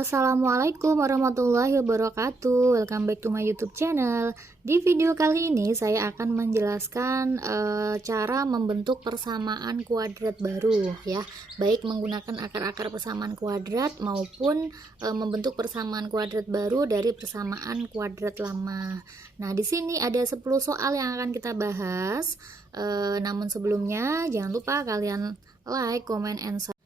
Assalamualaikum warahmatullahi wabarakatuh. Welcome back to my YouTube channel. Di video kali ini saya akan menjelaskan cara membentuk persamaan kuadrat baru ya, baik menggunakan akar-akar persamaan kuadrat maupun membentuk persamaan kuadrat baru dari persamaan kuadrat lama. Nah, di sini ada 10 soal yang akan kita bahas. Namun sebelumnya jangan lupa kalian like, comment, and subscribe.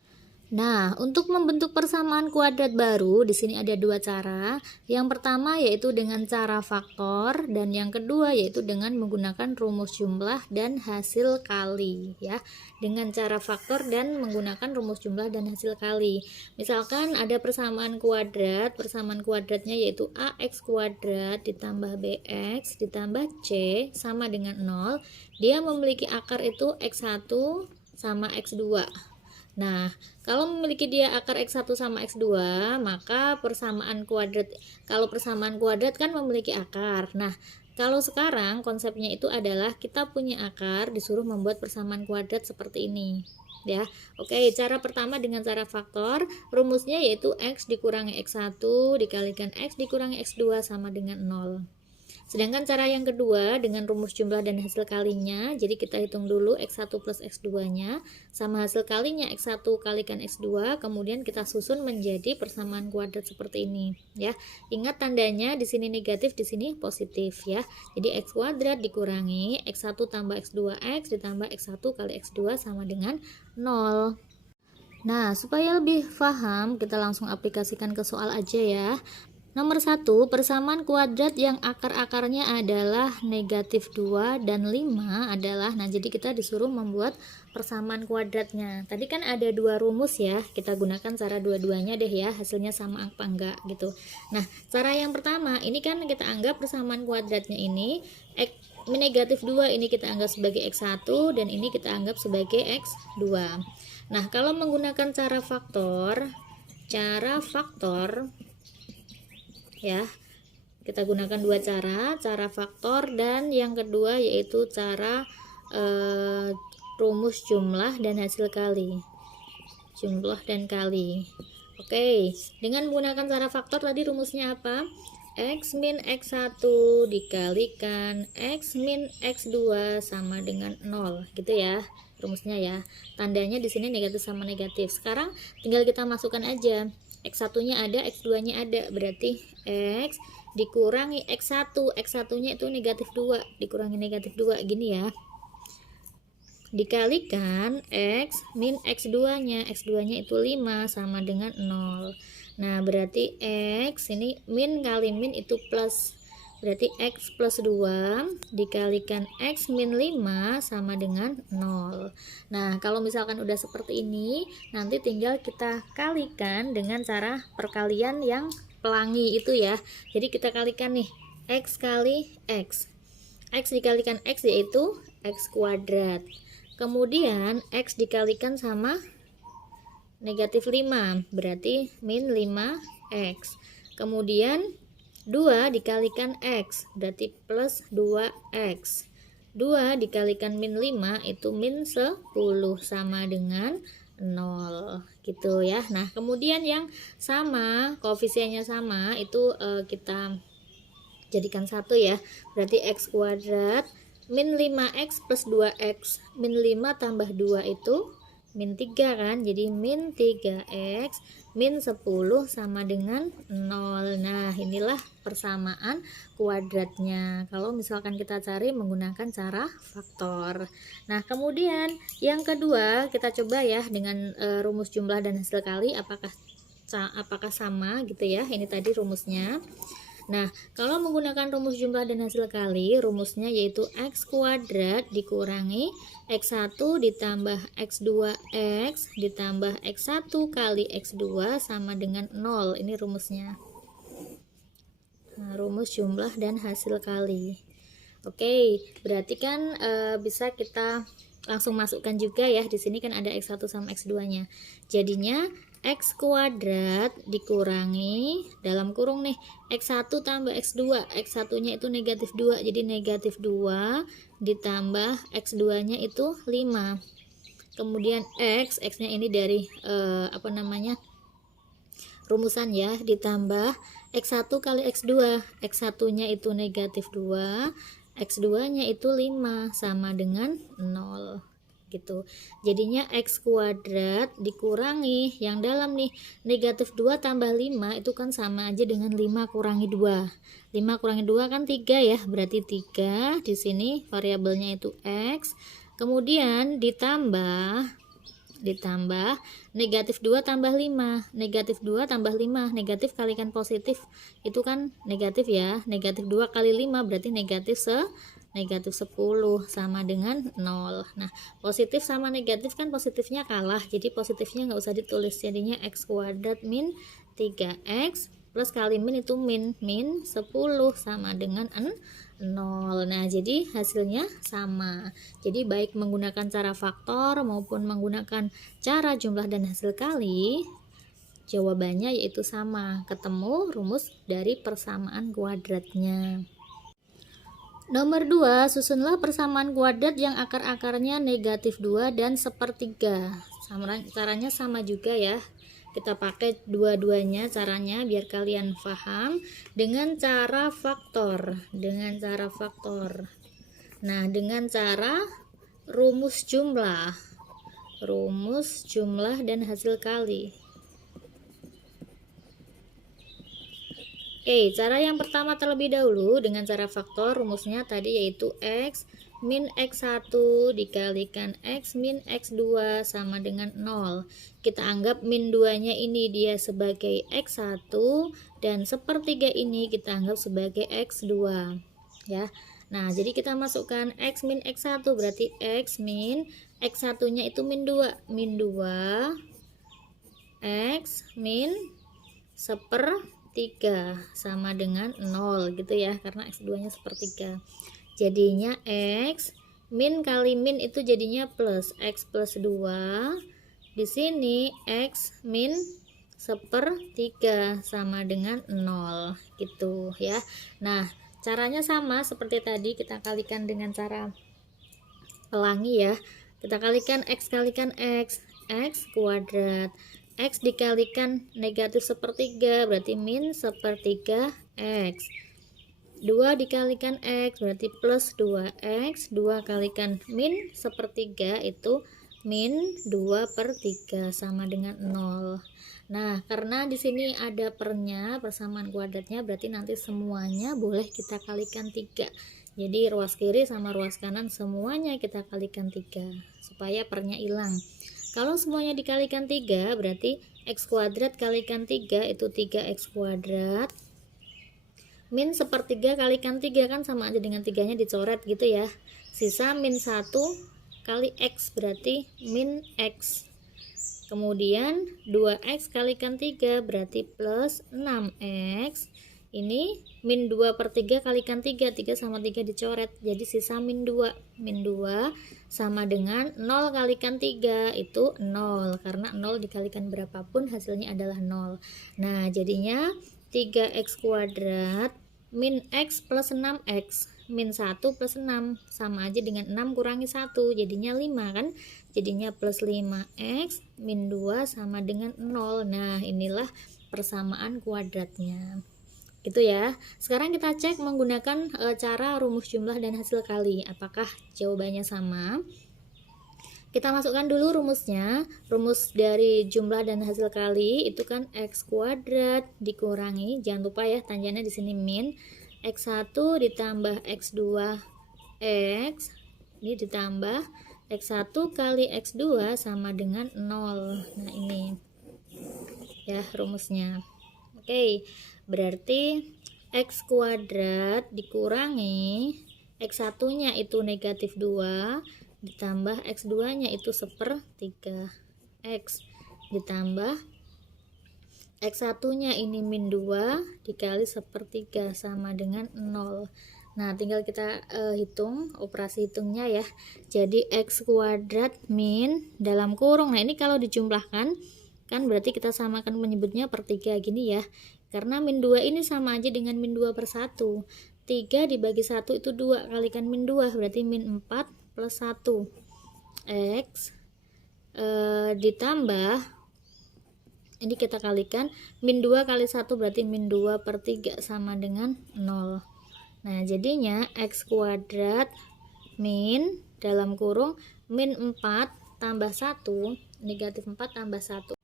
Nah, untuk membentuk persamaan kuadrat baru, di sini ada dua cara. Yang pertama yaitu dengan cara faktor, dan yang kedua yaitu dengan menggunakan rumus jumlah dan hasil kali, ya. Dengan cara faktor dan menggunakan rumus jumlah dan hasil kali. Misalkan ada persamaan kuadratnya yaitu ax kuadrat ditambah bx ditambah c sama dengan 0. Dia memiliki akar itu x1 sama x2. Nah, kalau memiliki dia akar x1 sama x2, maka persamaan kuadrat, kalau persamaan kuadrat kan memiliki akar. Nah, kalau sekarang konsepnya itu adalah kita punya akar, disuruh membuat persamaan kuadrat seperti ini. Ya, oke, cara pertama dengan cara faktor, rumusnya yaitu x dikurangi x1 dikalikan x dikurangi x2 sama dengan 0. Sedangkan cara yang kedua dengan rumus jumlah dan hasil kalinya, jadi kita hitung dulu x1 plus x2 nya sama hasil kalinya x1 kalikan x2, kemudian kita susun menjadi persamaan kuadrat seperti ini ya. Ingat tandanya di sini negatif, di sini positif ya. Jadi x kuadrat dikurangi x1 tambah x2x ditambah x1 kali x2 sama dengan 0. Nah, supaya lebih paham, kita langsung aplikasikan ke soal aja ya. Nomor 1, persamaan kuadrat yang akar-akarnya adalah negatif 2 dan 5 adalah, nah jadi kita disuruh membuat persamaan kuadratnya. Tadi kan ada dua rumus ya, kita gunakan cara dua-duanya deh ya, hasilnya sama apa enggak gitu. Nah, cara yang pertama, ini kan kita anggap persamaan kuadratnya ini, negatif 2 ini kita anggap sebagai x1 dan ini kita anggap sebagai x2. Nah, kalau menggunakan cara faktor ya, kita gunakan dua cara faktor dan yang kedua yaitu cara rumus jumlah dan hasil kali, Oke, dengan menggunakan cara faktor tadi rumusnya apa? X min x1 dikalikan X min x2 sama dengan 0 gitu ya rumusnya ya. Tandanya di sini negatif sama negatif. Sekarang tinggal kita masukkan aja. X1 nya ada, X2 nya ada, berarti X dikurangi X1, X1 nya itu negatif 2 dikurangi negatif 2 gini ya, dikalikan X min X2 nya, X2 nya itu 5 sama dengan 0. Nah berarti X ini min kali min itu plus, berarti X plus 2 dikalikan X min 5 sama dengan 0. Nah kalau misalkan udah seperti ini, nanti tinggal kita kalikan dengan cara perkalian yang pelangi itu ya. Jadi kita kalikan nih, X kali X, X dikalikan X yaitu X kuadrat, kemudian X dikalikan sama negatif 5 berarti min 5X, kemudian 2 dikalikan X berarti plus 2X, 2 dikalikan min 5 itu min 10 sama dengan 0 gitu ya. Nah kemudian yang sama, koefisiennya sama itu kita jadikan 1 ya, berarti X kuadrat min 5X plus 2X, min 5 tambah 2 itu min 3 kan, jadi min 3x min 10 sama dengan 0. Nah inilah persamaan kuadratnya kalau misalkan kita cari menggunakan cara faktor. Nah kemudian yang kedua kita coba ya dengan rumus jumlah dan hasil kali, apakah sama gitu ya, ini tadi rumusnya. Nah, kalau menggunakan rumus jumlah dan hasil kali, rumusnya yaitu X kuadrat dikurangi X1 ditambah X2X ditambah X1 kali X2 sama dengan 0. Ini rumusnya. Nah, rumus jumlah dan hasil kali. Oke, berarti kan bisa kita langsung masukkan juga ya. Di sini kan ada X1 sama X2-nya. Jadinya X kuadrat dikurangi dalam kurung nih X1 tambah X2. X1 nya itu negatif 2, jadi negatif 2 ditambah X2 nya itu 5. Kemudian X nya ini dari rumusan ya, ditambah X1 kali X2. X1 nya itu negatif 2, X2 nya itu 5, sama dengan 0 gitu. Jadinya X kuadrat dikurangi yang dalam nih negatif 2 tambah 5 itu kan sama aja dengan 5 kurangi 2. 5 kurangi 2 kan 3 ya, berarti 3. Di sini variabelnya itu X, kemudian ditambah negatif 2 tambah 5. Negatif 2 tambah 5, negatif kalikan positif itu kan negatif ya, negatif 2 kali 5 berarti negatif 10 sama dengan 0. Nah, positif sama negatif kan positifnya kalah, jadi positifnya nggak usah ditulis, jadinya X kuadrat min 3X plus kali min itu min 10 sama dengan 0. Nah, jadi hasilnya sama. Jadi baik menggunakan cara faktor maupun menggunakan cara jumlah dan hasil kali, jawabannya yaitu sama, ketemu rumus dari persamaan kuadratnya. Nomor 2, susunlah persamaan kuadrat yang akar-akarnya negatif 2 dan sepertiga. Caranya sama juga ya. Kita pakai dua-duanya caranya biar kalian paham dengan cara faktor. Nah, dengan cara rumus jumlah dan hasil kali. Oke, cara yang pertama terlebih dahulu dengan cara faktor, rumusnya tadi yaitu X min X1 dikalikan X min X2 sama dengan 0. Kita anggap min 2 nya ini dia sebagai X1 dan sepertiga ini kita anggap sebagai X2 ya. Nah, jadi kita masukkan X min X1 berarti X min X1 nya itu min 2 X min 1/3 sama dengan 0 gitu ya, karena X2 nya 1/3. Jadinya X min kali min itu jadinya plus X plus 2. Di sini X min 1/3 sama dengan 0 gitu ya. Nah, caranya sama seperti tadi, kita kalikan dengan cara pelangi ya. Kita kalikan X kalikan X kuadrat. X dikalikan negatif 1/3 berarti min 1/3 X. 2 dikalikan X berarti plus 2X. 2 kalikan min 1/3 itu min 2/3 sama dengan 0. Nah, karena di sini ada pernya, persamaan kuadratnya, berarti nanti semuanya boleh kita kalikan 3. Jadi ruas kiri sama ruas kanan semuanya kita kalikan 3 supaya pernya hilang. Kalau semuanya dikalikan 3 berarti X kuadrat kalikan 3 itu 3X kuadrat. Min 1/3 kalikan 3 kan sama aja dengan 3 nya dicoret gitu ya. Sisa min 1 kali X berarti min X. Kemudian 2X kalikan 3 berarti plus 6X. Ini min 2/3 kalikan 3 sama 3 dicoret, jadi sisa min 2 sama dengan 0 kalikan 3 itu 0, karena 0 dikalikan berapapun hasilnya adalah 0. Nah, jadinya 3X kuadrat min X plus 6X, min 1 plus 6 sama aja dengan 6 kurangi 1 jadinya 5 kan, jadinya plus 5X min 2 sama dengan 0. Nah, inilah persamaan kuadratnya gitu ya. Sekarang kita cek menggunakan cara rumus jumlah dan hasil kali, apakah jawabannya sama. Kita masukkan dulu rumusnya. Rumus dari jumlah dan hasil kali itu kan X kuadrat dikurangi, jangan lupa ya tanjannya di sini min, X1 ditambah X2 X, ini ditambah X1 kali X2 sama dengan 0. Nah, ini ya rumusnya. Oke, berarti X kuadrat dikurangi X1 nya itu negatif 2 ditambah X2 nya itu 1/3 X ditambah X1 nya ini min 2 dikali 1/3 sama dengan 0. Nah, tinggal kita hitung operasi hitungnya ya. Jadi X kuadrat min dalam kurung, nah ini kalau dijumlahkan kan berarti kita samakan menyebutnya per 3 gini ya, karena min 2 ini sama aja dengan min 2 per 1. 3 dibagi 1 itu 2, kalikan min 2 berarti min 4 plus 1 X ditambah, ini kita kalikan, min 2 kali 1 berarti min 2 per 3 sama dengan 0. Nah jadinya X kuadrat min dalam kurung min 4 tambah 1, negatif 4 tambah 1.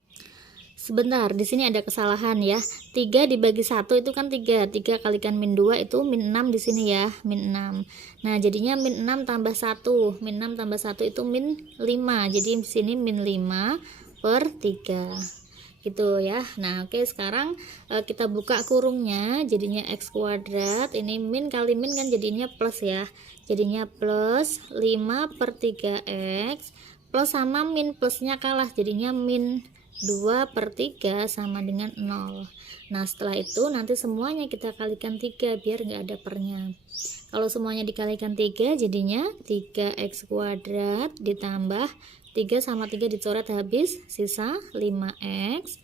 Sebentar, di sini ada kesalahan ya. 3 dibagi 1 itu kan 3. 3 kalikan min 2 itu min 6 di sini ya, min 6. Nah, jadinya min 6 tambah 1. Min 6 tambah 1 itu min 5. Jadi di sini min 5 per 3. Gitu ya. Nah, oke, sekarang kita buka kurungnya, jadinya X kuadrat. Ini min kali min kan jadinya plus ya. Jadinya plus 5 per 3X plus sama min plusnya kalah, jadinya min 2 per 3 sama dengan 0. Nah setelah itu nanti semuanya kita kalikan 3 biar nggak ada pernya. Kalau semuanya dikalikan 3 jadinya 3x kuadrat ditambah 3 sama 3 dicoret habis, sisa 5x.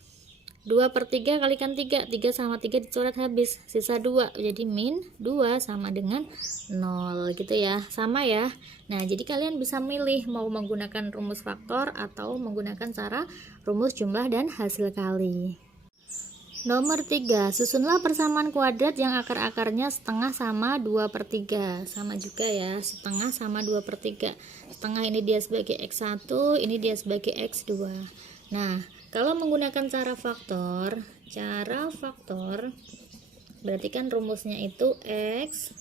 2 per 3 kalikan 3, 3 sama 3 dicoret habis, sisa 2, jadi min 2 sama dengan 0 gitu ya, sama ya. Nah jadi kalian bisa milih mau menggunakan rumus faktor atau menggunakan cara rumus jumlah dan hasil kali. Nomor 3, susunlah persamaan kuadrat yang akar-akarnya setengah sama 2 per 3. Sama juga ya, setengah sama 2 per 3. Setengah ini dia sebagai X1, ini dia sebagai X2. Nah kalau menggunakan cara faktor berarti kan rumusnya itu X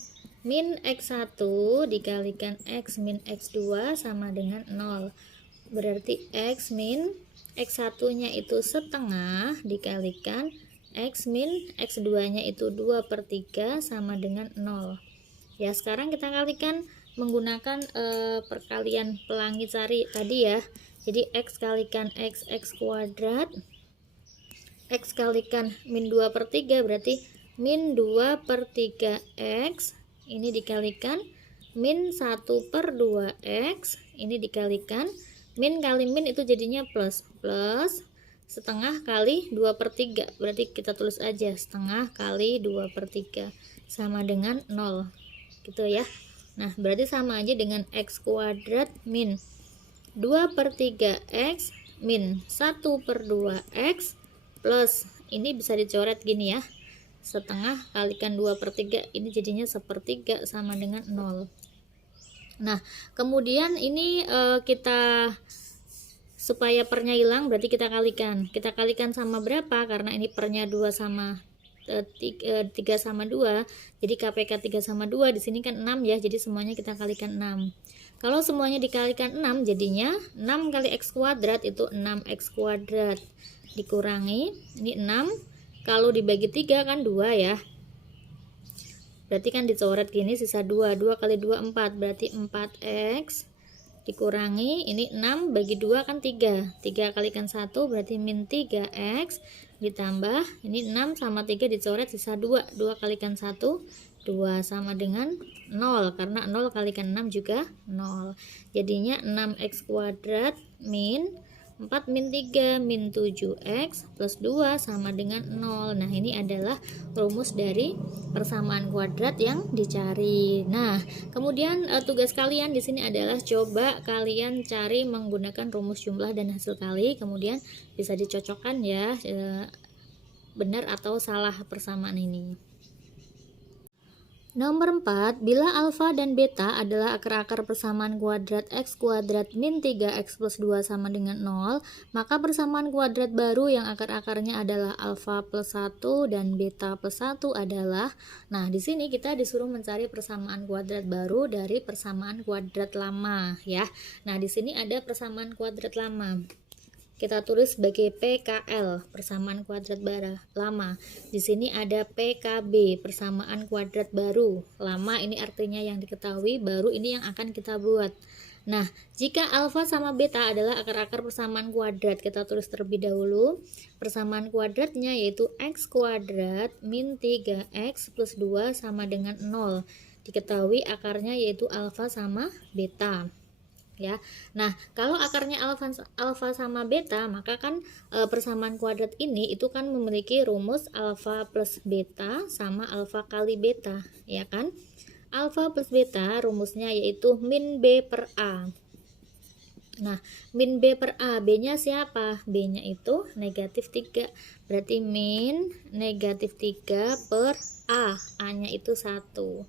min X1 dikalikan X min X2 sama dengan 0. Berarti X min X1 nya itu setengah dikalikan X min X2 nya itu 2 per 3 sama dengan 0 ya. Sekarang kita kalikan menggunakan perkalian pelangi cari tadi ya. Jadi X kalikan X kuadrat, X kalikan min 2 per 3 berarti min 2 per 3X, ini dikalikan min 1 per 2X, ini dikalikan min kali min itu jadinya plus, plus setengah kali 2 per 3, berarti kita tulis aja setengah kali 2 per 3 sama dengan 0 gitu ya. Nah berarti sama aja dengan X kuadrat min 2 per 3X min 1 per 2X plus, ini bisa dicoret gini ya, setengah kalikan 2 per 3, ini jadinya sepertiga sama dengan 0. Nah kemudian ini kita supaya pernya hilang berarti kita kalikan sama berapa, karena ini pernya 2 sama 3 sama 2, jadi KPK 3 sama 2 di sini kan 6 ya, jadi semuanya kita kalikan 6. Kalau semuanya dikalikan 6 jadinya 6 kali X kuadrat itu 6X kuadrat dikurangi ini 6, kalau dibagi 3 kan 2 ya, berarti kan dicoret gini sisa 2, 2 kali 2 4, berarti 4X dikurangi ini 6 bagi 2 kan 3, 3 kalikan 1 berarti min 3X ditambah ini 6 sama 3 dicoret sisa 2, 2 kalikan 1 2 sama dengan 0, karena 0 kalikan 6 juga 0, jadinya 6x kuadrat min 4 min 3 min 7x plus 2 sama dengan 0. Nah ini adalah rumus dari persamaan kuadrat yang dicari. Nah kemudian tugas kalian di sini adalah coba kalian cari menggunakan rumus jumlah dan hasil kali, kemudian bisa dicocokkan ya benar atau salah persamaan ini. Nomor 4, bila alfa dan beta adalah akar-akar persamaan kuadrat X kuadrat min 3X plus 2 sama dengan 0, maka persamaan kuadrat baru yang akar-akarnya adalah alfa plus 1 dan beta plus 1 adalah, nah di sini kita disuruh mencari persamaan kuadrat baru dari persamaan kuadrat lama ya. Nah di sini ada persamaan kuadrat lama. Kita tulis sebagai PKL, persamaan kuadrat lama. Di sini ada PKB, persamaan kuadrat baru. Lama ini artinya yang diketahui, baru ini yang akan kita buat. Nah, jika alfa sama beta adalah akar-akar persamaan kuadrat, kita tulis terlebih dahulu. Persamaan kuadratnya yaitu X kuadrat min 3X plus 2 sama dengan 0. Diketahui akarnya yaitu alfa sama beta. ya. Nah, kalau akarnya alfa sama beta, maka kan persamaan kuadrat ini itu kan memiliki rumus alfa plus beta sama alfa kali beta, ya kan? Alfa plus beta rumusnya yaitu min B per A. Nah, min B per A, B-nya siapa? B-nya itu negatif 3. Berarti min negatif 3 per A. A-nya itu 1.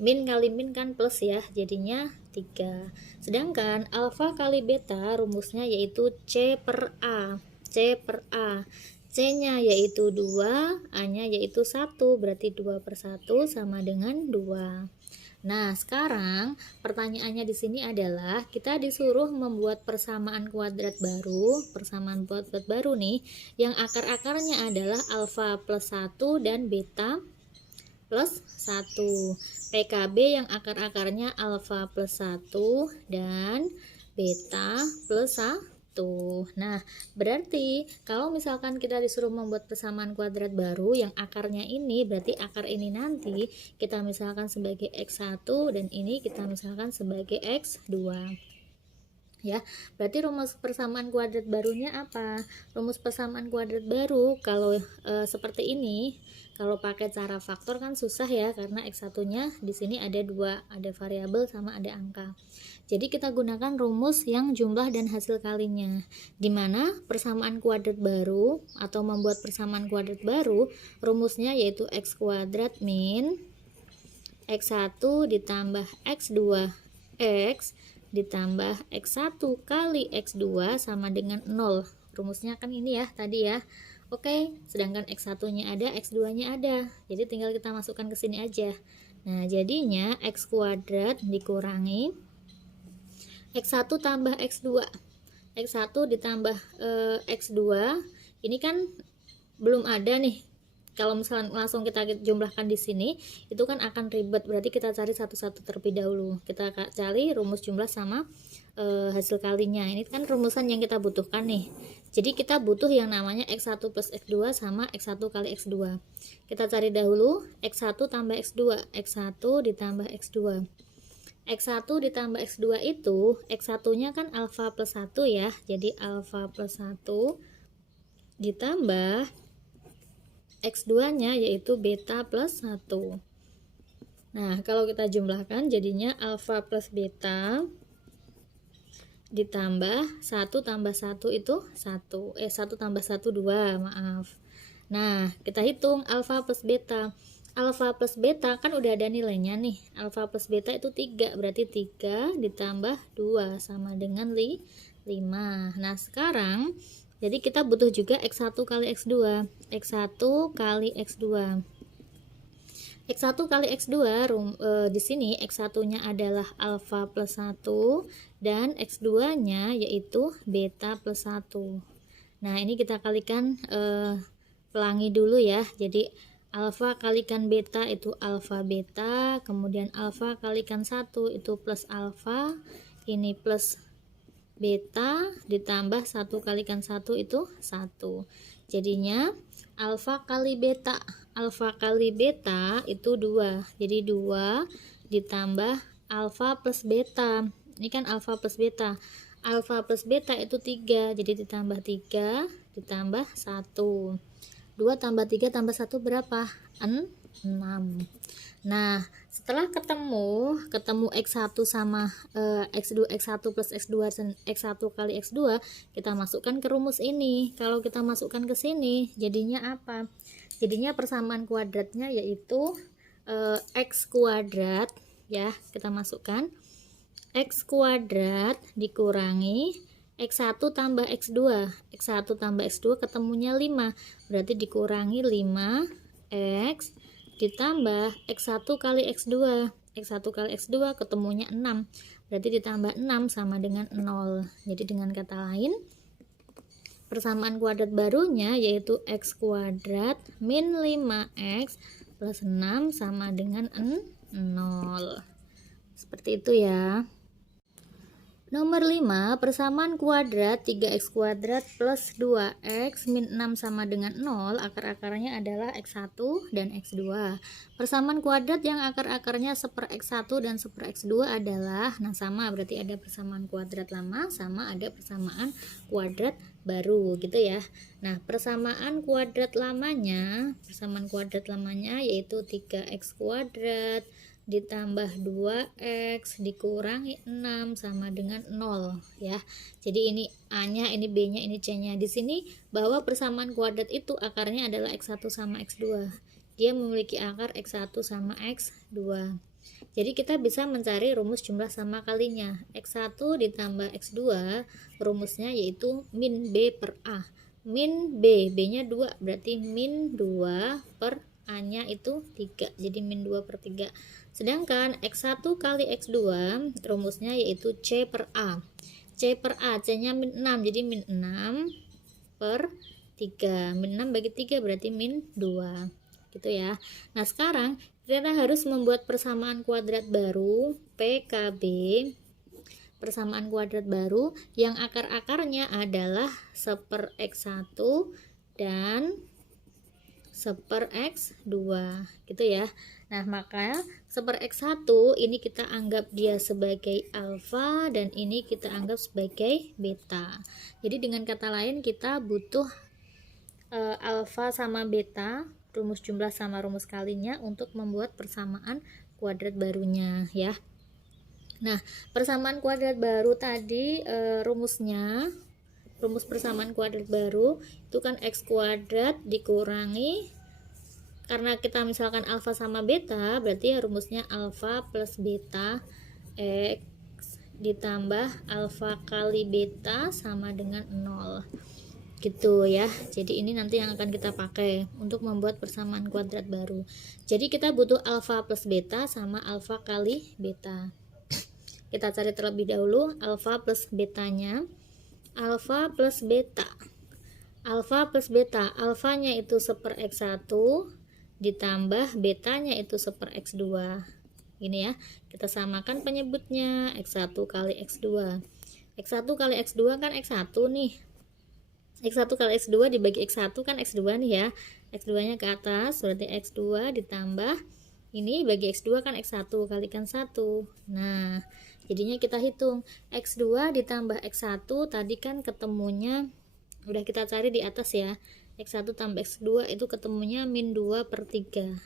Min kali min kan plus ya, jadinya 3. Sedangkan alfa kali beta rumusnya yaitu C per A. C per A. C-nya yaitu 2, A-nya yaitu 1. Berarti 2 per 1 sama dengan 2. Nah, sekarang pertanyaannya di sini adalah kita disuruh membuat persamaan kuadrat baru, persamaan kuadrat baru nih, yang akar-akarnya adalah alfa plus 1 dan beta plus 1. PKB yang akar-akarnya alfa plus 1 dan beta plus 1. Nah, berarti kalau misalkan kita disuruh membuat persamaan kuadrat baru yang akarnya ini, berarti akar ini nanti kita misalkan sebagai X1 dan ini kita misalkan sebagai X2. Ya, berarti rumus persamaan kuadrat barunya apa? Rumus persamaan kuadrat baru kalau seperti ini, kalau pakai cara faktor kan susah ya, karena X1-nya di sini ada 2, ada variabel sama ada angka. Jadi kita gunakan rumus yang jumlah dan hasil kalinya, dimana persamaan kuadrat baru atau membuat persamaan kuadrat baru, rumusnya yaitu X kuadrat min X1 ditambah X2 X ditambah X1 kali X2 sama dengan 0. Rumusnya kan ini ya tadi ya. Oke, sedangkan X1-nya ada, X2-nya ada. Jadi tinggal kita masukkan ke sini aja. Nah, jadinya X kuadrat dikurangi X1 tambah X2. X1 ditambah X2. Ini kan belum ada nih. Kalau misalnya langsung kita jumlahkan di sini, itu kan akan ribet. Berarti kita cari satu-satu terlebih dahulu. Kita cari rumus jumlah sama hasil kalinya. Ini kan rumusan yang kita butuhkan nih. Jadi kita butuh yang namanya X1 plus X2 sama X1 kali X2. Kita cari dahulu X1 tambah X2. X1 ditambah X2. X1 ditambah X2 itu, X1-nya kan alfa plus 1 ya. Jadi alfa plus 1 ditambah X2-nya yaitu beta plus 1. Nah, kalau kita jumlahkan jadinya alfa plus beta ditambah 1 tambah 1 itu 1. 1 tambah 1 2, maaf. Nah, kita hitung alfa plus beta. Alfa plus beta kan udah ada nilainya nih. Alfa plus beta itu 3, berarti 3 ditambah 2 sama dengan 5. Nah, sekarang jadi kita butuh juga X1 kali X2. X1 kali X2. X1 kali X2 di sini X1-nya adalah alfa plus 1 dan X2-nya yaitu beta plus 1. Nah, ini kita kalikan pelangi dulu ya. Jadi alfa kalikan beta itu alfa beta, kemudian alfa kalikan 1 itu plus alfa, ini plus beta ditambah 1 kalikan 1 itu 1. Jadinya alfa kali beta. Alfa kali beta itu 2. Jadi 2 ditambah alfa plus beta. Ini kan alfa plus beta. Alfa plus beta itu 3. Jadi ditambah 3 ditambah 1. 2 tambah 3 tambah 1 berapa? 6. Nah, setelah ketemu X1 sama X1 plus X2 dan X1 kali X2, kita masukkan ke rumus ini. Kalau kita masukkan ke sini, jadinya apa? Jadinya persamaan kuadratnya yaitu X kuadrat ya, kita masukkan X kuadrat dikurangi X1 tambah X2. X1 tambah X2 ketemunya 5. Berarti dikurangi 5X ditambah X1 kali X2. X1 kali X2 ketemunya 6. Berarti ditambah 6 sama dengan 0. Jadi dengan kata lain, persamaan kuadrat barunya yaitu X kuadrat min 5X plus 6 sama dengan 0. Seperti itu ya. Nomor 5, persamaan kuadrat 3x kuadrat plus 2x min 6 sama dengan 0, akar-akarnya adalah x1 dan x2. Persamaan kuadrat yang akar-akarnya 1/x1 dan 1/x2 adalah, nah sama, berarti ada persamaan kuadrat lama sama ada persamaan kuadrat baru gitu ya. Nah, persamaan kuadrat lamanya yaitu 3x kuadrat ditambah 2x dikurangi 6 sama dengan 0 ya. Jadi ini A-nya, ini B-nya, ini C-nya. Di sini bahwa persamaan kuadrat itu akarnya adalah x1 sama x2. Dia memiliki akar x1 sama x2. Jadi kita bisa mencari rumus jumlah sama kalinya. X1 ditambah x2 rumusnya yaitu min B per A. Min B, B-nya 2, berarti min 2 per A-nya itu 3, jadi min 2 per 3. Sedangkan X1 kali X2 rumusnya yaitu C per A. C per A, C-nya min 6, jadi min 6 per 3. Min 6 bagi 3 berarti min 2. Gitu ya. Nah, sekarang kita harus membuat persamaan kuadrat baru PKB. Persamaan kuadrat baru yang akar-akarnya adalah 1/x1 dan 1/x2 gitu ya. Nah, maka 1/x1 ini kita anggap dia sebagai alfa dan ini kita anggap sebagai beta. Jadi dengan kata lain kita butuh alfa sama beta, rumus jumlah sama rumus kalinya untuk membuat persamaan kuadrat barunya ya. Nah, persamaan kuadrat baru tadi rumus persamaan kuadrat baru itu kan x kuadrat dikurangi, karena kita misalkan alfa sama beta berarti ya rumusnya alfa plus beta x ditambah alfa kali beta sama dengan 0 gitu ya. Jadi ini nanti yang akan kita pakai untuk membuat persamaan kuadrat baru. Jadi kita butuh alfa plus beta sama alfa kali beta. Kita cari terlebih dahulu alfa plus betanya. Alfa plus beta, alfanya itu 1/x1 ditambah betanya itu 1/x2. Gini ya, kita samakan penyebutnya, x1 kali x2. x1 kali x2 kan x1 nih, x1 kali x2 dibagi x1 kan x2 nih ya. X2 nya ke atas berarti x2 ditambah ini bagi x2 kan x1 kalikan 1. Nah, jadinya kita hitung x2 ditambah x1 tadi kan ketemunya udah kita cari di atas ya. X1 tambah x2 itu ketemunya min 2 per 3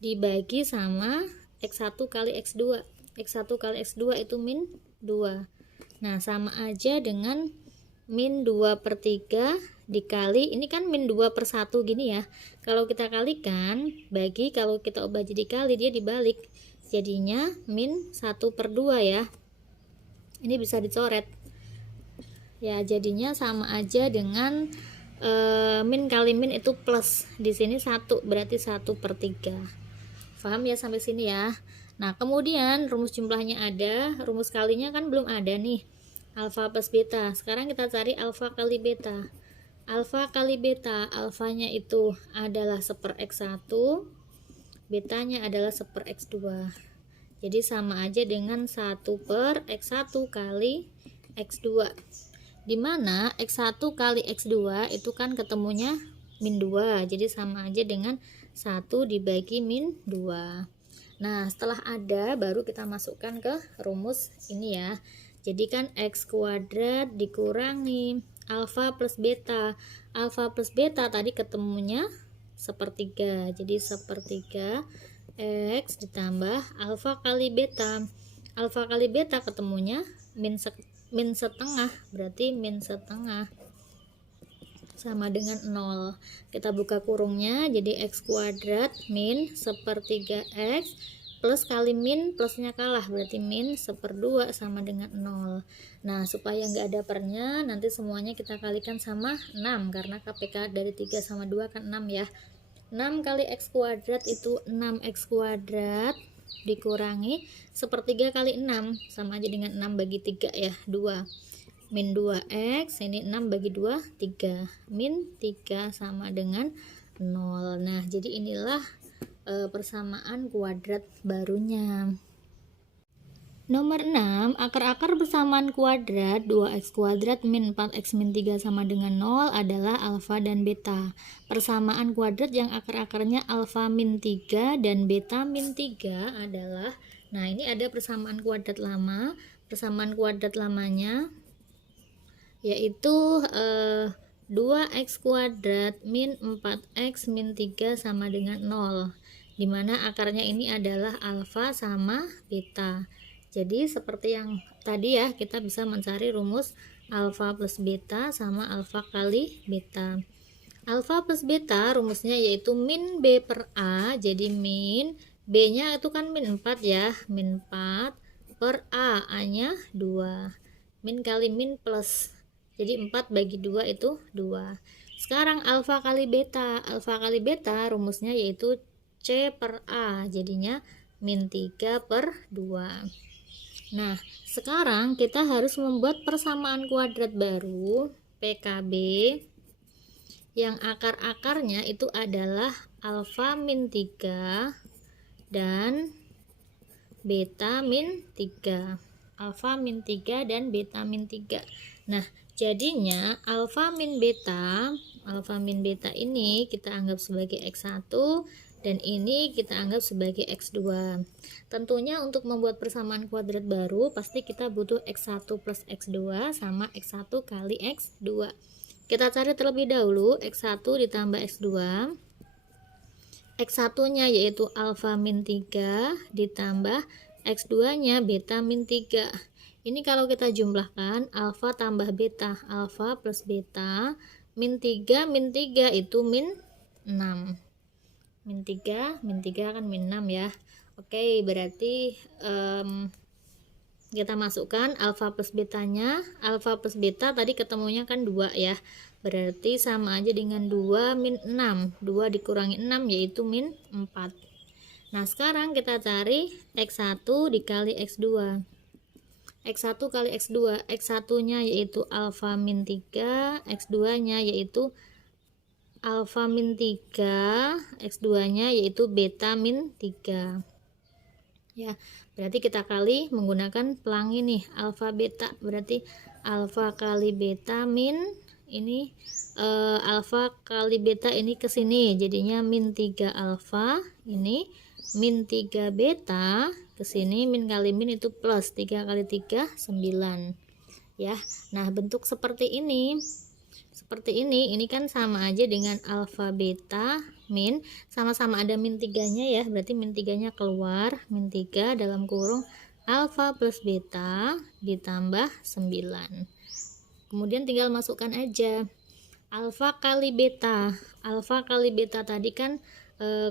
dibagi sama x1 kali x2. X1 kali x2 itu min 2. Nah, sama aja dengan min 2 per 3 dikali, ini kan min 2 per 1 gini ya. Kalau kita kalikan, bagi, kalau kita ubah jadi kali dia dibalik. Jadinya min 1 per 2 ya. Ini bisa dicoret. Ya, jadinya sama aja dengan min kali min itu plus. Di sini 1, berarti 1 per 3. Paham ya sampai sini ya? Nah, kemudian rumus jumlahnya ada, rumus kalinya kan belum ada nih. Alfa plus beta. Sekarang kita cari alfa kali beta. Alfa kali beta, alfanya itu adalah 1/x1, betanya adalah 1/x2. Jadi sama aja dengan 1/x1 kali x2. Dimana x1 kali x2 itu kan ketemunya min 2. Jadi sama aja dengan 1 dibagi min 2. Nah, setelah ada baru kita masukkan ke rumus ini ya. Jadi kan x kuadrat dikurangi alfa plus beta. Alfa plus beta tadi ketemunya 1/3. Jadi 1/3 x ditambah alfa kali beta. Alfa kali beta ketemunya min setengah, berarti min setengah sama dengan 0. Kita buka kurungnya, jadi x kuadrat min 1/3x plus kali min, plusnya kalah berarti min 1/2 sama dengan 0. Nah, supaya nggak ada pernya, nanti semuanya kita kalikan sama 6 karena KPK dari 3 sama 2 kan 6 ya. 6 kali x kuadrat itu 6x kuadrat dikurangi 1/3 kali 6 sama aja dengan 6 bagi 3 ya, 2. Min 2x, ini 6 bagi 2, 3. Min 3 sama dengan 0. Nah, jadi inilah persamaan kuadrat barunya. Nomor 6, akar-akar persamaan kuadrat 2x kuadrat min 4x min 3 sama dengan 0 adalah alfa dan beta. Persamaan kuadrat yang akar-akarnya alfa min 3 dan beta min 3 adalah, nah ini ada persamaan kuadrat lama. Persamaan kuadrat lamanya yaitu 2x kuadrat min 4x min 3 sama dengan 0, dimana akarnya ini adalah alfa sama beta. Jadi seperti yang tadi ya, kita bisa mencari rumus alfa plus beta sama alfa kali beta. Alfa plus beta rumusnya yaitu min B per A. Jadi min B nya itu kan min 4 ya, min 4 per A nya 2, min kali min plus, jadi 4 bagi 2 itu 2. Sekarang alfa kali beta. Alfa kali beta rumusnya yaitu C per A, jadinya min 3 per 2. Nah, sekarang kita harus membuat persamaan kuadrat baru PKB yang akar-akarnya itu adalah alfa min 3 dan beta min 3. Alfa min 3 dan beta min 3. Nah, jadinya alfa min beta ini kita anggap sebagai X1 dan ini kita anggap sebagai X2. Tentunya untuk membuat persamaan kuadrat baru pasti kita butuh X1 plus X2 sama X1 kali X2. Kita cari terlebih dahulu X1 ditambah X2. X1 nya yaitu alfa min 3 ditambah X2 nya beta min 3. Ini kalau kita jumlahkan alfa tambah beta, alfa plus beta min 3 itu min 6. Min 3 kan min 6 ya. Oke, berarti kita masukkan alfa plus betanya. Alfa plus beta tadi ketemunya kan 2 ya, berarti sama aja dengan 2 min 6. 2 dikurangi 6 yaitu min 4. Nah, sekarang kita cari X1 dikali X2. X1 kali X2, X1 nya yaitu alfa min 3, X2 nya yaitu alfa min 3, X2 nya yaitu beta min 3 ya. Berarti kita kali menggunakan pelangi nih, alfa beta, berarti alfa kali beta min ini alfa kali beta ini ke sini jadinya min 3 alfa, ini min 3 beta ke sini, min kali min itu plus, 3 kali 3 9 ya. Nah, bentuk seperti ini ini kan sama aja dengan alfa beta min, sama-sama ada min 3 nya ya, berarti min 3 nya keluar, min 3 dalam kurung alfa plus beta ditambah 9. Kemudian tinggal masukkan aja alfa kali beta. Alfa kali beta tadi kan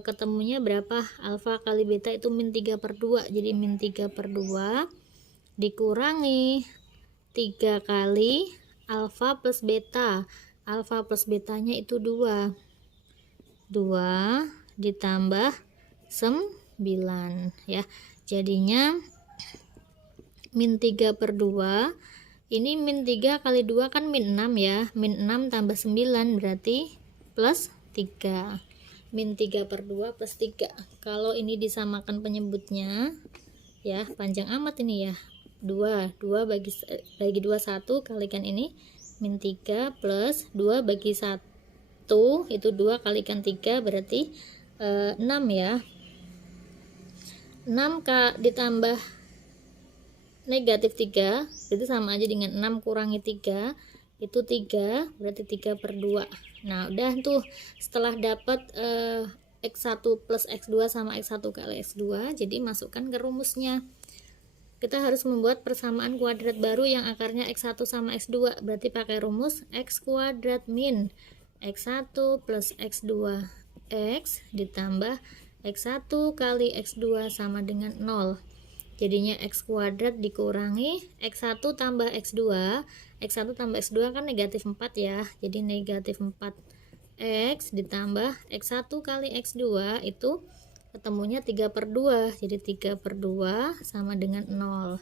ketemunya berapa? Alfa kali beta itu min 3 per 2, jadi min 3 per 2 dikurangi 3 kali alfa plus beta. Alfa plus betanya itu 2 ditambah 9 ya, jadinya min 3 per 2. Ini min 3 kali 2 kan min 6 ya, min 6 tambah 9 berarti plus 3. Min 3 per 2 plus 3. Kalau ini disamakan penyebutnya ya, panjang amat ini ya, 2 bagi 2 1, kalikan ini min 3 plus 2 bagi 1 itu 2 kalikan 3 berarti 6 ya. 6 ditambah negatif 3 itu sama aja dengan 6 kurangi 3 itu 3, berarti 3 per 2. Nah, udah tuh setelah dapat X1 plus X2 sama X1 kali X2, jadi masukkan ke rumusnya. Kita harus membuat persamaan kuadrat baru yang akarnya X1 sama X2, berarti pakai rumus X kuadrat min X1 plus X2 X ditambah X1 kali X2 sama dengan 0. Jadinya X kuadrat dikurangi X1 tambah X2. X1 tambah X2 kan negatif 4 ya, jadi negatif 4X ditambah X1 kali X2 itu ketemunya 3 per 2, jadi 3 per 2 sama dengan 0.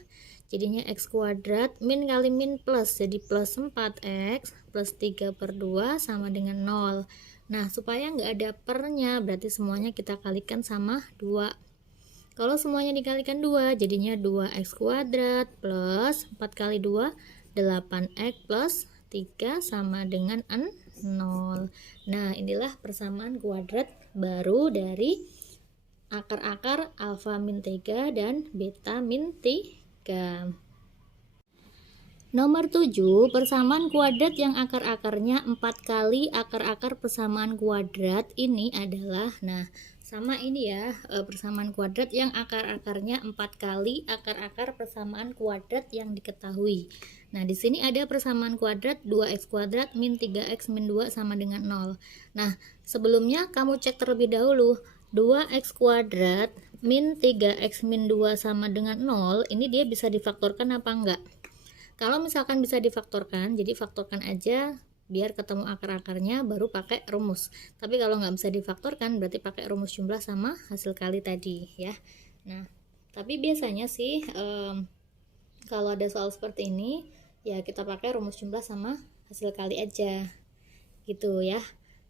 Jadinya X kuadrat min kali min plus, jadi plus 4X plus 3 per 2 sama dengan 0. Nah, supaya nggak ada pernya berarti semuanya kita kalikan sama 2. Kalau semuanya dikalikan 2, jadinya 2x kuadrat plus 4 kali 2, 8x plus 3 sama dengan 0. Nah, inilah persamaan kuadrat baru dari akar-akar alfa min 3 dan beta min 3. Nomor 7, persamaan kuadrat yang akar-akarnya 4 kali akar-akar persamaan kuadrat ini adalah, nah sama ini ya, persamaan kuadrat yang akar-akarnya 4 kali akar-akar persamaan kuadrat yang diketahui. Nah, di sini ada persamaan kuadrat 2x kuadrat min 3x min 2 sama dengan 0. Nah, sebelumnya kamu cek terlebih dahulu, 2x kuadrat min 3x min 2 sama dengan 0, ini dia bisa difaktorkan apa enggak? Kalau misalkan bisa difaktorkan, jadi faktorkan aja biar ketemu akar-akarnya, baru pakai rumus. Tapi kalau nggak bisa difaktorkan, berarti pakai rumus jumlah sama hasil kali tadi ya. Nah, tapi biasanya sih kalau ada soal seperti ini, ya kita pakai rumus jumlah sama hasil kali aja gitu ya.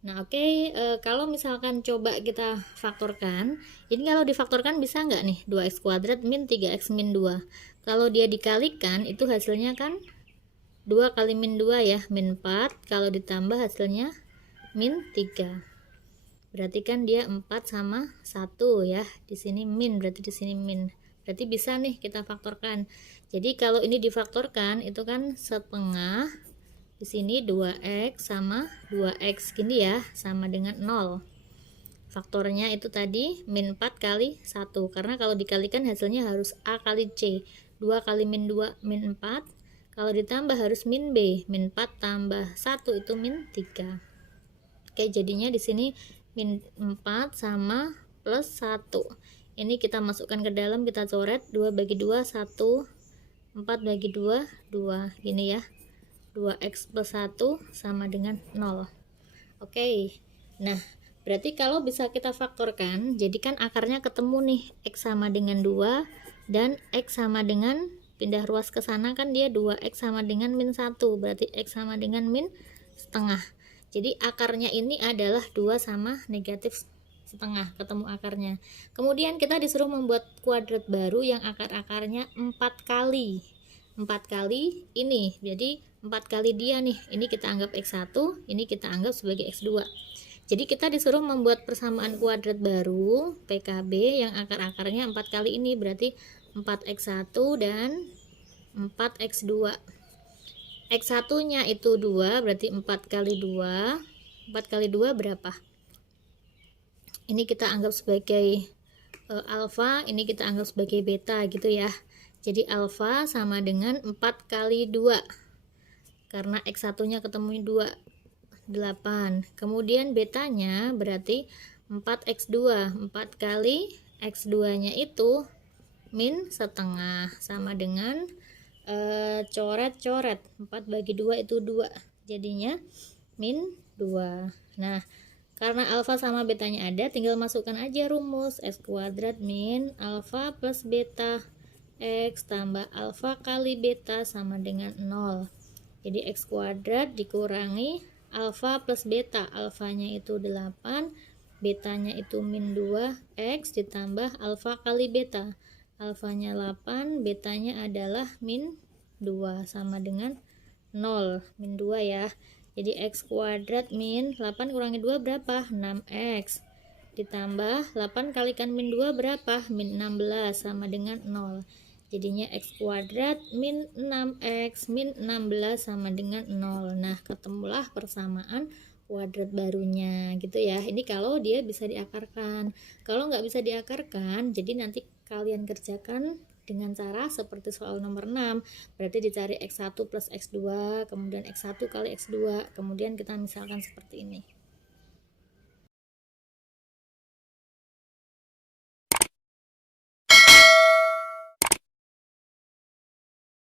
Nah, oke, kalau misalkan coba kita faktorkan, ini kalau difaktorkan bisa nggak nih 2x kuadrat min 3x min 2. Kalau dia dikalikan itu hasilnya kan 2 kali min 2 ya, min 4. Kalau ditambah hasilnya min 3. Berarti kan dia 4 sama 1 ya. Di sini min, berarti di sini min. Berarti bisa nih kita faktorkan. Jadi kalau ini difaktorkan itu kan setengah, di sini 2x sama 2x gini ya, sama dengan 0. Faktornya itu tadi min 4 kali 1, karena kalau dikalikan hasilnya harus A kali C. 2 kali min 2 min 4, kalau ditambah harus min B, min 4 tambah 1 itu min 3. Oke, jadinya di sini min 4 sama plus 1. Ini kita masukkan ke dalam, kita coret, 2 bagi 2 1, 4 bagi 2 2, gini ya. 2x plus 1 sama dengan 0. Oke, nah berarti kalau bisa kita faktorkan, jadi kan akarnya ketemu nih, x sama dengan 2 dan x sama dengan, pindah ruas ke sana kan dia 2x sama dengan min 1, berarti x sama dengan min setengah. Jadi akarnya ini adalah 2 sama negatif setengah, ketemu akarnya. Kemudian kita disuruh membuat kuadrat baru yang akar-akarnya 4 kali. 4 kali ini, jadi 4 kali dia nih, ini kita anggap x1, ini kita anggap sebagai x2. Jadi kita disuruh membuat persamaan kuadrat baru PKB yang akar-akarnya 4 kali ini, berarti 4x1 dan 4x2. X1 nya itu 2, berarti 4 kali 2. 4 kali 2 berapa? Ini kita anggap sebagai alfa, ini kita anggap sebagai beta gitu ya. Jadi alfa sama dengan 4 kali 2, karena x1 nya ketemu 2, 8. Kemudian betanya berarti 4x2, 4 kali x2 nya itu min setengah, sama dengan coret-coret, 4 bagi 2 itu 2, jadinya min 2. Nah, karena alfa sama betanya ada, tinggal masukkan aja rumus x kuadrat min alfa plus beta x tambah alfa kali beta sama dengan 0. Jadi x kuadrat dikurangi alfa plus beta, alfanya itu 8, betanya itu min 2x ditambah alfa kali beta, alfanya 8, betanya adalah min 2 sama dengan 0, min 2 ya. Jadi x kuadrat min 8 kurangi 2 berapa? 6x ditambah 8 kalikan min 2 berapa? Min 16 sama dengan 0. Jadinya x kuadrat min 6x min 16 sama dengan 0. Nah, ketemulah persamaan kuadrat barunya gitu ya. Ini kalau dia bisa diakarkan. Kalau nggak bisa diakarkan, jadi nanti kalian kerjakan dengan cara seperti soal nomor 6. Berarti dicari x1 plus x2, kemudian x1 kali x2, kemudian kita misalkan seperti ini.